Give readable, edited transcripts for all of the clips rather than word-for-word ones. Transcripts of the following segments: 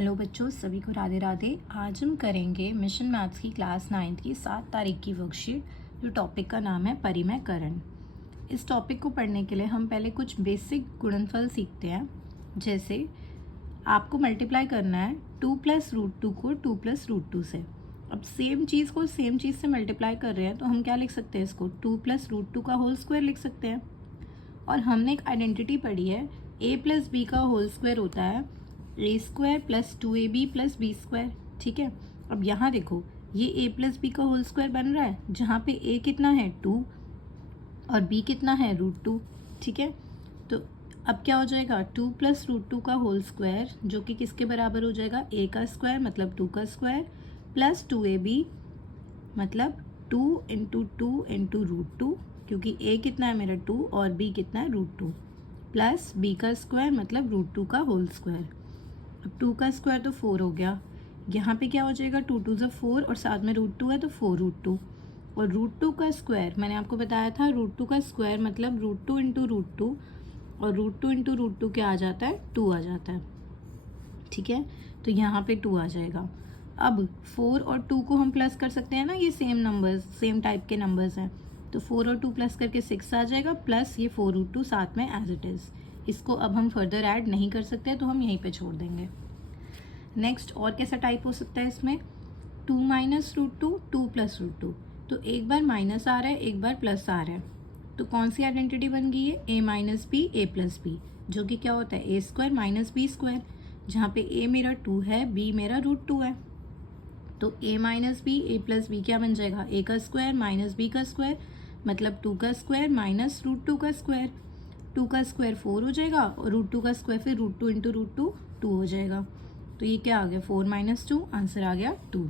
Hello बच्चों, सभी को राधे राधे। आज हम करेंगे मिशन मैथ्स की क्लास 9 की 7 तारीख की वर्कशीट, जो टॉपिक का नाम है परिमेयकरण। इस टॉपिक को पढ़ने के लिए हम पहले कुछ बेसिक गुणनफल सीखते हैं। जैसे आपको मल्टीप्लाई करना है 2 + √2 को 2 + √2 से। अब सेम चीज़ को सेम चीज़ से मल्टीप्लाई कर रहे हैं तो हम क्या लिख सकते हैं, इसको 2 + √2 का होल स्क्वायर लिख सकते हैं। और हमने एक आइडेंटिटी पढ़ी है, a + b का होल स्क्वायर होता है a² + 2ab + b²। ठीक है, अब यहाँ देखो, ये a + b का होल स्क्वायर बन रहा है, जहाँ पे a कितना है 2 और b कितना है √2। ठीक है, तो अब क्या हो जाएगा 2 + √2 का होल स्क्वायर, जो कि किसके बराबर हो जाएगा, a का स्क्वायर मतलब 2 का स्क्वायर प्लस 2ab मतलब 2 × 2 × √2, क्योंकि a कितना है मेरा 2 और b कितना है √2, प्लस b का स्क्वायर मतलब √2 का होल स्क्वायर। अब 2 का स्क्वायर तो 4 हो गया, यहाँ पे क्या हो जाएगा 2 × 2 = 4 और साथ में √2 है तो 4 √2, और √2 का स्क्वायर मैंने आपको बताया था, √2 का स्क्वायर मतलब √2 × √2, और √2 × √2 क्या आ जाता है, 2 आ जाता है। ठीक है, तो यहाँ पे 2 आ जाएगा। अब 4 और 2 को हम प्लस कर सकते हैं ना, ये सेम नंबर्स, सेम टाइप के नंबर्स हैं, तो 4 और 2 प्लस करके 6 आ जाएगा, प्लस ये 4 √2 साथ में एज इट इज़। इसको अब हम फर्दर ऐड नहीं कर सकते, तो हम यहीं पे छोड़ देंगे। नेक्स्ट और कैसा टाइप हो सकता है इसमें, 2 - √2 2 + √2, तो एक बार माइनस आ रहा है एक बार प्लस आ रहा है, तो कौन सी आइडेंटिटी बन गई है, a - b a + b, जो कि क्या होता है a² - b², जहाँ पे a मेरा 2 है, b मेरा √2 है, तो a - b a + b क्या बन जाएगा, a का स्क्वायर माइनस b का स्क्वायर मतलब 2 का स्क्वायर माइनस √2 का स्क्वायर। 2 का स्क्वायर 4 हो जाएगा और √2 का स्क्वायर फिर √2 × √2 2 हो जाएगा, तो ये क्या आ गया 4 - 2, आंसर आ गया 2।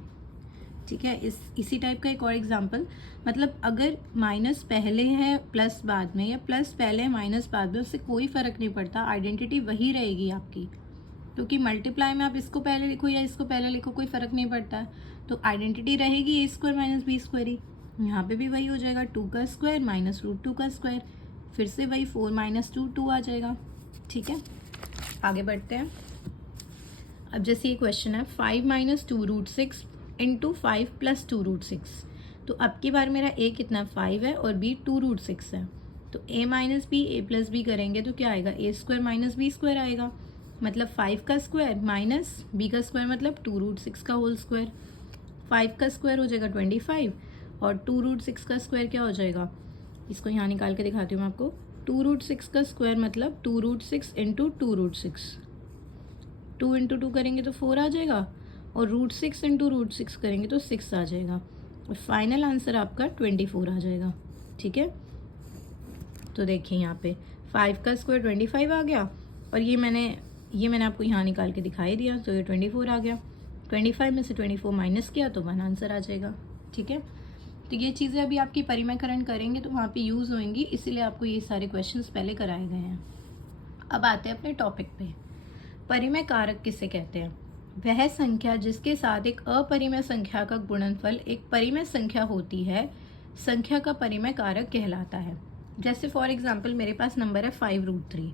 ठीक है, इसी टाइप का एक और एग्जांपल, मतलब अगर माइनस पहले है प्लस बाद में, या प्लस पहले है माइनस बाद में, उससे कोई फ़र्क नहीं पड़ता, आइडेंटिटी वही रहेगी आपकी, क्योंकि मल्टीप्लाई में आप इसको पहले लिखो या इसको पहले लिखो कोई फ़र्क नहीं पड़ता, तो आइडेंटिटी रहेगी a² - b² ही। यहाँ पे भी वही हो जाएगा, 2 का स्क्वायर माइनस √2 का स्क्वायर, फिर से वही 4 - 2 2 आ जाएगा। ठीक है, आगे बढ़ते हैं। अब जैसे ये क्वेश्चन है 5 - 2 √6 × 5 + 2 √6, तो अब की बार मेरा a कितना 5 है और b 2 √6 है, तो a - b a + b करेंगे तो क्या आएगा, a² - b² आएगा, मतलब 5 का स्क्वायर माइनस b का स्क्वायर मतलब 2 √6 का होल स्क्वायर। 5 का स्क्वायर हो जाएगा 25 और 2 √6 का स्क्वायर क्या हो जाएगा, इसको यहाँ निकाल के दिखाती हूँ मैं आपको। 2 √6 का स्क्वायर मतलब 2 √6 × 2 √6, 2 × 2 करेंगे तो 4 आ जाएगा, और √6 × √6 करेंगे तो 6 आ जाएगा, और फाइनल आंसर आपका 24 आ जाएगा। ठीक है, तो देखिए यहाँ पे 5 का स्क्वायर 25 आ गया, और ये मैंने आपको यहाँ निकाल के दिखाई दिया, तो ये 24 आ गया। 25 में से 24 माइनस किया तो 1 आंसर आ जाएगा। ठीक है, तो ये चीज़ें अभी आपकी परिमेयकरण करेंगे तो वहाँ पे यूज़ होंगी, इसीलिए आपको ये सारे क्वेश्चंस पहले कराए गए हैं। अब आते हैं अपने टॉपिक पे। परिमेय कारक किसे कहते हैं, वह संख्या जिसके साथ एक अपरिमेय संख्या का गुणनफल एक परिमेय संख्या होती है, संख्या का परिमेय कारक कहलाता है। जैसे फॉर एग्जाम्पल मेरे पास नंबर है 5√3।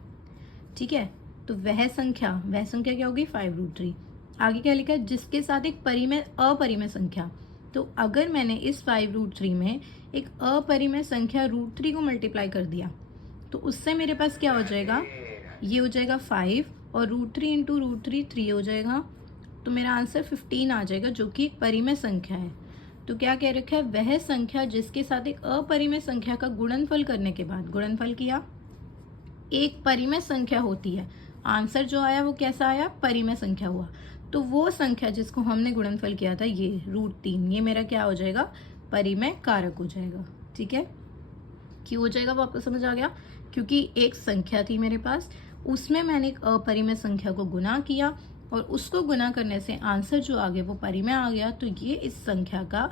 ठीक है, तो वह संख्या क्या होगी 5√3। आगे क्या लिखा है, जिसके साथ एक अपरिमेय संख्या, तो अगर मैंने इस 5√3 में एक अपरिमेय संख्या √3 को मल्टीप्लाई कर दिया, तो उससे मेरे पास क्या हो जाएगा, ये हो जाएगा 5 और √3 × √3 3 हो जाएगा, तो मेरा आंसर 15 आ जाएगा, जो कि एक परिमेय संख्या है। तो क्या कह रखा है, वह संख्या जिसके साथ एक अपरिमेय संख्या का गुणनफल करने के बाद, गुणनफल किया, एक परिमेय संख्या होती है। आंसर जो आया वो कैसा आया, परिमेय संख्या हुआ, तो वो संख्या जिसको हमने गुणनफल किया था ये √3, ये मेरा क्या हो जाएगा, परिमेय कारक हो जाएगा। ठीक है, क्यों हो जाएगा वो आपको समझ आ गया, क्योंकि एक संख्या थी मेरे पास, उसमें मैंने एक अपरिमेय संख्या को गुना किया, और उसको गुना करने से आंसर जो आ गया वो परिमेय आ गया, तो ये इस संख्या का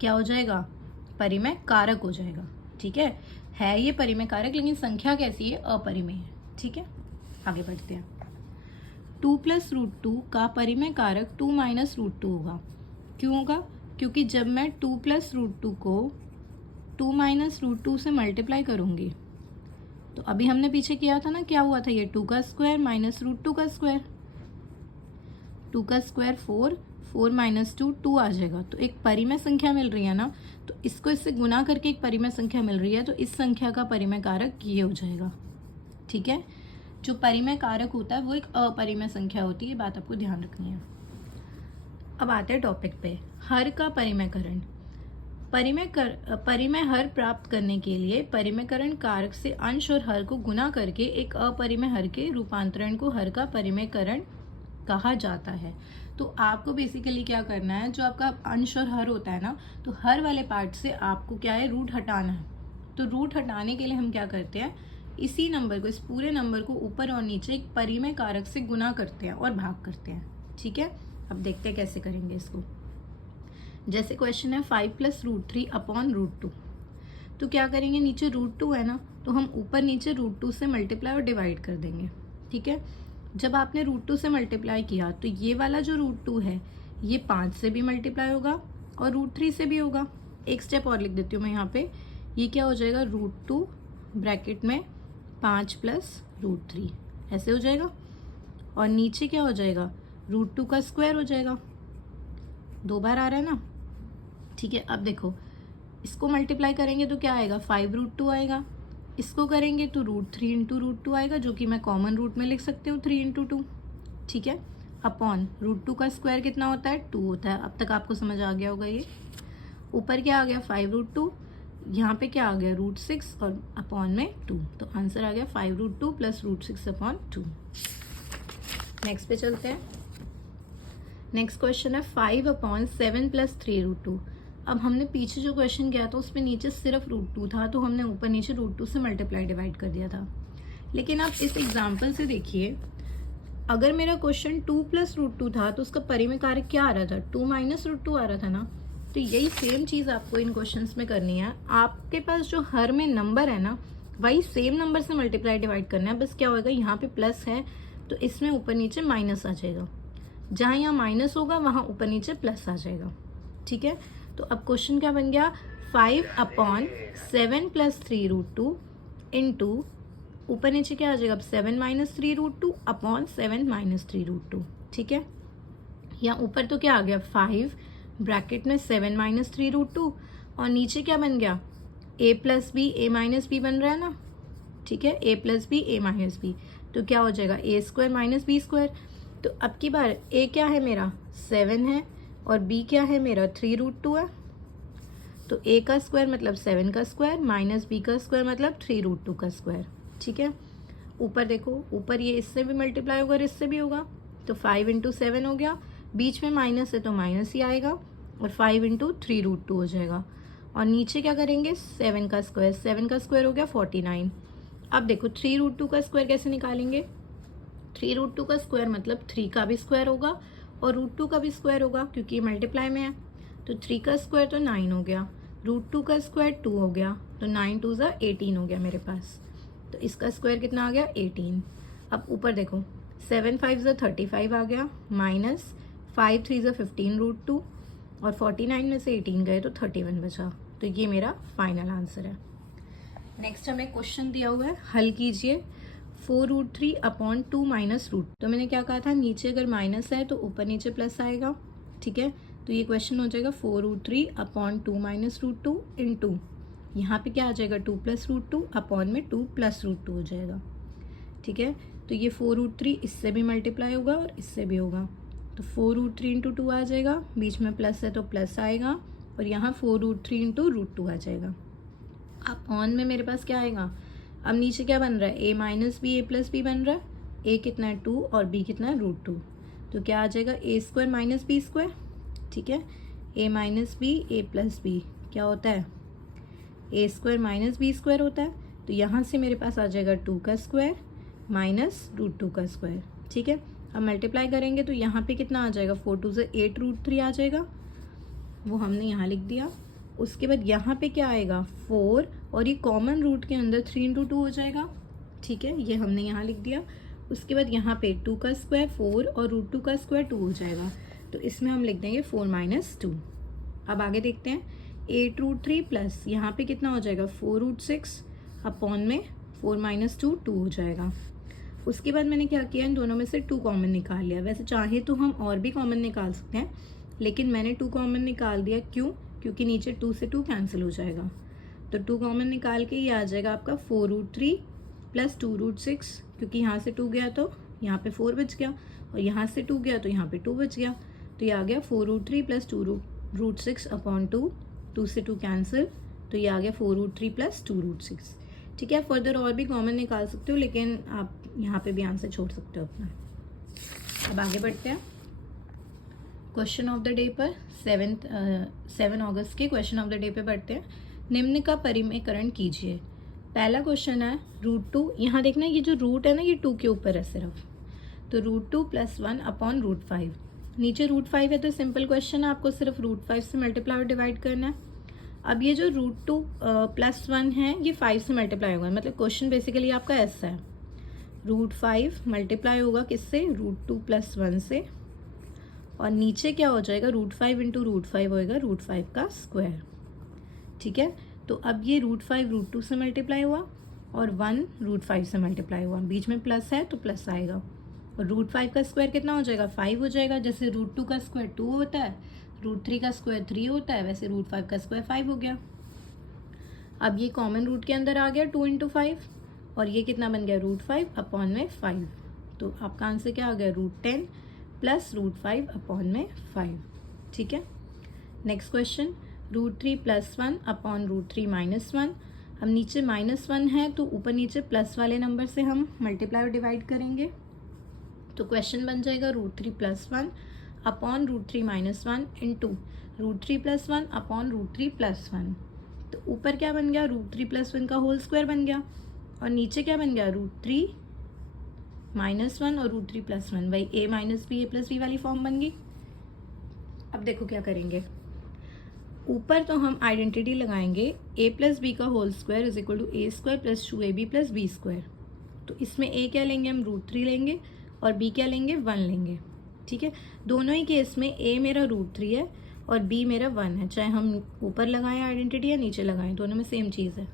क्या हो जाएगा, परिमेय कारक हो जाएगा। ठीक है ये परिमेय कारक, लेकिन संख्या कैसी है, अपरिमेय है। ठीक है, आगे बढ़ते हैं। 2 + √2 का परिमेय कारक 2 - √2 होगा। क्यों होगा, क्योंकि जब मैं 2 + √2 को 2 - √2 से मल्टीप्लाई करूंगी, तो अभी हमने पीछे किया था ना, क्या हुआ था, ये 2 का स्क्वायर माइनस √2 का स्क्वायर, 2 का स्क्वायर 4, 4 माइनस 2 2 आ जाएगा। तो एक परिमेय संख्या मिल रही है ना, तो इसको इससे गुना करके एक परिमेय संख्या मिल रही है, तो इस संख्या का परिमेय कारक ये हो जाएगा। ठीक है, जो परिमेय कारक होता है वो एक अपरिमेय संख्या होती है, ये बात आपको ध्यान रखनी है। अब आते हैं टॉपिक पे, हर का परिमेयकरण। परिमेय हर प्राप्त करने के लिए परिमेयकरण कारक से अंश और हर को गुना करके एक अपरिमेय हर के रूपांतरण को हर का परिमेयकरण कहा जाता है। तो आपको बेसिकली क्या करना है, जो आपका अंश और हर होता है ना, तो हर वाले पार्ट से आपको क्या है, रूट हटाना है। तो रूट हटाने के लिए हम क्या करते हैं, इसी नंबर को, इस पूरे नंबर को ऊपर और नीचे एक परिमेय कारक से गुना करते हैं और भाग करते हैं। ठीक है, अब देखते हैं कैसे करेंगे इसको। जैसे क्वेश्चन है 5 + √3 अपॉन √2। तो क्या करेंगे, नीचे √2 है ना, तो हम ऊपर नीचे √2 से मल्टीप्लाई और डिवाइड कर देंगे। ठीक है, जब आपने √2 से मल्टीप्लाई किया तो ये वाला जो √2 है ये 5 से भी मल्टीप्लाई होगा और √3 से भी होगा। एक स्टेप और लिख देती हूँ मैं यहाँ पे, ये क्या हो जाएगा, √2 ब्रैकेट में 5 + √3 ऐसे हो जाएगा, और नीचे क्या हो जाएगा, √2 का स्क्वायर हो जाएगा। 2 बार आ रहा है ना। ठीक है, अब देखो इसको मल्टीप्लाई करेंगे तो क्या आएगा, 5√2 आएगा। इसको करेंगे तो √3 × √2 आएगा, जो कि मैं कॉमन रूट में लिख सकती हूँ 3 × 2। ठीक है, अपॉन √2 का स्क्वायर कितना होता है, 2 होता है। अब तक आपको समझ आ गया होगा। ये ऊपर क्या आ गया, 5√2, यहाँ पे क्या आ गया, √6 और अपॉन में 2। तो आंसर आ गया 5√2 + √6/2। नेक्स्ट पे चलते हैं। नेक्स्ट क्वेश्चन है 5/7 + 3√2। अब हमने पीछे जो क्वेश्चन किया था उसमें नीचे सिर्फ √2 था, तो हमने ऊपर नीचे √2 से मल्टीप्लाई डिवाइड कर दिया था। लेकिन आप इस एग्जाम्पल से देखिए, अगर मेरा क्वेश्चन 2 + √2 था तो उसका परिमेय कारक क्या आ रहा था, 2 - √2 आ रहा था ना। तो यही सेम चीज़ आपको इन क्वेश्चंस में करनी है। आपके पास जो हर में नंबर है ना, वही सेम नंबर से मल्टीप्लाई डिवाइड करना है। बस क्या होगा, यहाँ पे प्लस है तो इसमें ऊपर नीचे माइनस आ जाएगा, जहाँ यहाँ माइनस होगा वहाँ ऊपर नीचे प्लस आ जाएगा। ठीक है, तो अब क्वेश्चन क्या बन गया, 5/7 + 3√2 इंटू ऊपर नीचे क्या आ जाएगा, अब 7 - 3√2 अपॉन 7 - 3√2। ठीक है, यहाँ ऊपर तो क्या आ गया, 5 ब्रैकेट में 7 - 3√2, और नीचे क्या बन गया, a + b a - b बन रहा है ना। ठीक है, a + b a - b, तो क्या हो जाएगा, a² - b²। तो अब की बार a क्या है मेरा, 7 है, और b क्या है मेरा, 3√2 है। तो a का स्क्वायर मतलब 7 का स्क्वायर माइनस b का स्क्वायर मतलब 3√2 का स्क्वायर। ठीक है, ऊपर देखो, ऊपर ये इससे भी मल्टीप्लाई होगा और इससे भी होगा, तो 5 × 7 हो गया, बीच में माइनस है तो माइनस ही आएगा, और 5 × 3√2 हो जाएगा। और नीचे क्या करेंगे, 7 का स्क्वायर, 7 का स्क्वायर हो गया 49। अब देखो 3√2 का स्क्वायर कैसे निकालेंगे, 3√2 का स्क्वायर मतलब 3 का भी स्क्वायर होगा और √2 का भी स्क्वायर होगा, क्योंकि ये मल्टीप्लाई में है। तो 3 का स्क्वायर तो 9 हो गया, √2 का स्क्वायर 2 हो गया, तो 9 × 2 = 18 हो गया मेरे पास। तो इसका स्क्वायर कितना आ गया, 18। अब ऊपर देखो, 7 × 5 = 35 आ गया, माइनस 5 × 3 = 15 √2, और 49 में से 18 गए तो 31 बचा। तो ये मेरा फाइनल आंसर है। नेक्स्ट हमें क्वेश्चन दिया हुआ है, हल कीजिए 4√3 अपॉन 2 - √2। तो मैंने क्या कहा था, नीचे अगर माइनस है तो ऊपर नीचे प्लस आएगा। ठीक है, तो ये क्वेश्चन हो जाएगा 4√3 अपॉन 2 - √2 इंटू यहाँ पे क्या आ जाएगा, 2 + √2 अपॉन में 2 + √2 हो जाएगा। ठीक है, तो ये 4√3 इससे भी मल्टीप्लाई होगा और इससे भी होगा, तो 4√3 × 2 आ जाएगा, बीच में प्लस है तो प्लस आएगा, और यहाँ 4√3 × √2 आ जाएगा। अपॉन में मेरे पास क्या आएगा, अब नीचे क्या बन रहा है, a - b a + b बन रहा है, a कितना है 2 और b कितना है √2, तो क्या आ जाएगा, a² - b²। ठीक है, a - b a + b क्या होता है, a² - b² होता है। तो यहाँ से मेरे पास आ जाएगा 2 का स्क्वायर माइनस √2 का स्क्वायर। ठीक है, अब मल्टीप्लाई करेंगे तो यहाँ पे कितना आ जाएगा, 4 × 2 = 8 √3 आ जाएगा, वो हमने यहाँ लिख दिया। उसके बाद यहाँ पे क्या आएगा, 4, और ये कॉमन रूट के अंदर 3 × 2 हो जाएगा। ठीक है, ये हमने यहाँ लिख दिया। उसके बाद यहाँ पे 2 का स्क्वायर 4 और √2 का स्क्वायर 2 हो जाएगा, तो इसमें हम लिख देंगे 4 - 2। अब आगे देखते हैं, 8 √3 प्लस यहाँ पे कितना हो जाएगा, 4 √6 अपॉन में 4 - 2 2 हो जाएगा। उसके बाद मैंने क्या किया, इन दोनों में से 2 कॉमन निकाल लिया। वैसे चाहे तो हम और भी कॉमन निकाल सकते हैं, लेकिन मैंने 2 कॉमन निकाल दिया। क्यों? क्योंकि नीचे 2 से 2 कैंसिल हो जाएगा। तो 2 कॉमन निकाल के ये आ जाएगा आपका 4√3 प्लस 2√6, क्योंकि यहाँ से 2 गया तो यहाँ पे 4 बच गया, और यहाँ से 2 गया तो यहाँ पे 2 बच गया। तो ये आ गया 4√3 प्लस 2√6 अपॉन 2, 2 से 2 कैंसिल, तो ये आ गया 4√3 प्लस 2√6। ठीक है, फर्दर और भी कॉमन निकाल सकते हो, लेकिन आप यहाँ पे भी आंसर छोड़ सकते हो अपना। अब आगे बढ़ते हैं क्वेश्चन ऑफ द डे पर। 7 अगस्त के क्वेश्चन ऑफ द डे पे बढ़ते हैं। निम्न का परिमेयकरण कीजिए। पहला क्वेश्चन है √2। यहाँ देखना ये जो रूट है ना, ये 2 के ऊपर है सिर्फ, तो √2 + 1 अपॉन √5। नीचे √5 है तो सिंपल क्वेश्चन है, आपको सिर्फ √5 से मल्टीप्लाई और डिवाइड करना है। अब ये जो √2 + 1 है ये 5 से मल्टीप्लाई होगा, मतलब क्वेश्चन बेसिकली आपका ऐसा है, √5 मल्टीप्लाई होगा किससे, √2 + 1 से, और नीचे क्या हो जाएगा, √5 × √5 होएगा √5 का स्क्वायर। ठीक है, तो अब ये √5 √2 से मल्टीप्लाई हुआ और 1 √5 से मल्टीप्लाई हुआ, बीच में प्लस है तो प्लस आएगा, और √5 का स्क्वायर कितना हो जाएगा, 5 हो जाएगा। जैसे √2 का स्क्वायर 2 होता है, √3 का स्क्वायर 3 होता है, वैसे √5 का स्क्वायर 5 हो गया। अब ये कॉमन रूट के अंदर आ गया 2 × 5, और ये कितना बन गया, √5 अपॉन में 5। तो आपका आंसर क्या आ गया, √10 प्लस √5 अपॉन में 5। ठीक है, नेक्स्ट क्वेश्चन, √3 + 1 अपॉन √3 - 1। हम नीचे -1 है तो ऊपर नीचे प्लस वाले नंबर से हम मल्टीप्लाई और डिवाइड करेंगे, तो क्वेश्चन बन जाएगा √3 + 1 अपॉन √3 - 1 इंटू √3 + 1 अपॉन √3 + 1। तो ऊपर क्या बन गया, √3 + 1 का होल स्क्वायर बन गया, और नीचे क्या बन गया, √3 - 1 और √3 + 1, भाई a - b a + b वाली फॉर्म बन गई। अब देखो क्या करेंगे, ऊपर तो हम आइडेंटिटी लगाएंगे a + b का whole square is equal to a² + 2ab + b²। तो इसमें a क्या लेंगे, हम √3 लेंगे, और b क्या लेंगे, 1 लेंगे। ठीक है, दोनों ही केस में a मेरा √3 है और b मेरा 1 है, चाहे हम ऊपर लगाएं आइडेंटिटी या नीचे लगाएं, दोनों में सेम चीज़ है।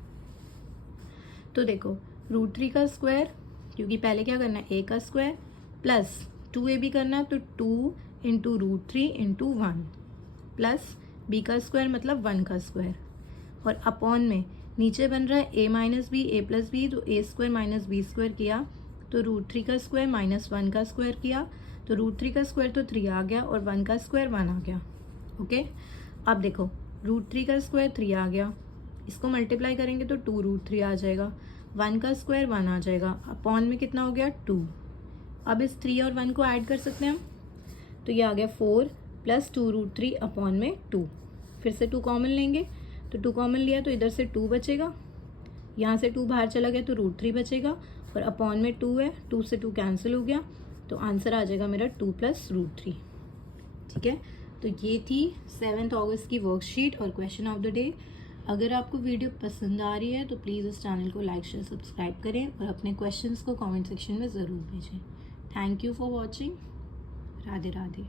तो देखो √3 का स्क्वायर, क्योंकि पहले क्या करना है, a का स्क्वायर प्लस 2ab करना है, तो 2 × √3 × 1 प्लस b का स्क्वायर मतलब 1 का स्क्वायर, और अपॉन में नीचे बन रहा है a - b a + b, तो a² - b² किया, तो √3 का स्क्वायर -1 का स्क्वायर किया, तो √3 का स्क्वायर तो 3 आ गया, और 1 का स्क्वायर 1 आ गया। ओके, अब देखो √3 का स्क्वायर 3 आ गया, इसको मल्टीप्लाई करेंगे तो 2√3 आ जाएगा, 1 का स्क्वायर 1 आ जाएगा, अपॉन में कितना हो गया, 2। अब इस 3 और 1 को ऐड कर सकते हैं हम, तो ये आ गया 4 + 2√3 अपॉन में 2। फिर से 2 कॉमन लेंगे, तो 2 कॉमन लिया तो इधर से 2 बचेगा, यहाँ से 2 बाहर चला गया तो √3 बचेगा, और अपॉन में 2 है, 2 से 2 कैंसिल हो गया, तो आंसर आ जाएगा मेरा 2 + √3। ठीक है, तो ये थी 7 अगस्त की वर्कशीट और क्वेश्चन ऑफ द डे। अगर आपको वीडियो पसंद आ रही है तो प्लीज़ इस चैनल को लाइक शेयर सब्सक्राइब करें, और अपने क्वेश्चंस को कमेंट सेक्शन में ज़रूर भेजें। Thank you for watching. Radhe Radhe.